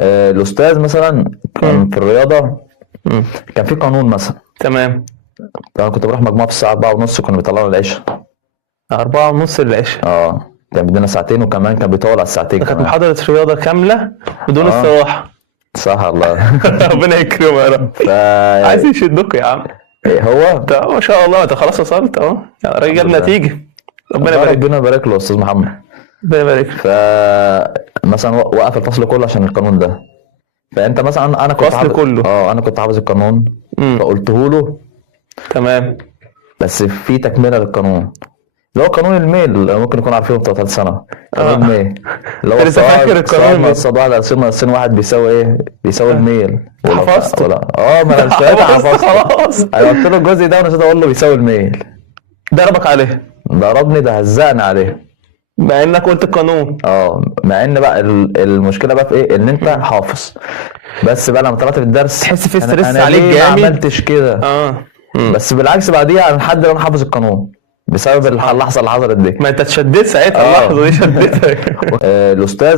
الاستاذ مثلا كان في الرياضه، مم. كان في قانون مثلا. تمام. انا كنت بروح مجموعه في الساعه 4:30، كانوا بيطلعوا العشاء. 4:30 العشاء. كان بيدينا ساعتين، وكمان كان بيطول على الساعتين ده كانت كمان. محاضرة رياضة كاملة بدون استراحة. صح الله. ربنا يكرمه يا رب. عايز يشدكوا يا عم. هو طب ما شاء الله انت خلاص وصلت اهو، يعني الراجل جاب الحمد لله. نتيجة. ربنا يبارك. ربنا يبارك له استاذ محمد. ربنا يبارك. فمثلا وقف الفصل كله عشان القانون ده. فانت مثلا انا كنت الفصل كله. انا كنت حافظ القانون، مم. فقلته له. تمام. بس في تكمله للقانون، اللي هو قانون الميل اللي ممكن يكون عارفينه بتوع ثالث سنه. قانون الميل اللي هو انت لسه فاكر القانون ده؟ صاد واحد على سين واحد بيساوي ايه؟ بيساوي الميل. حفظته؟ ما انا مش فاكر حفظته. خلاص. انا قلت له الجزء ده ونسيت اقول له بيساوي الميل. ضربك عليه ضربني، ده هزقني عليه. مع انك قلت القانون. مع ان بقى المشكله بقى في ايه؟ ان انت حافظ، بس بقى لما طلعت في الدرس تحس في أنا ستريس ليه عليك ما جامد. عملتش كده. بس بالعكس بعديها انا لحد الان حافظ القانون بسبب اللحظه اللي حصلت دي. ما انت اتشديت ساعتها، اللحظة دي شدتك. الاستاذ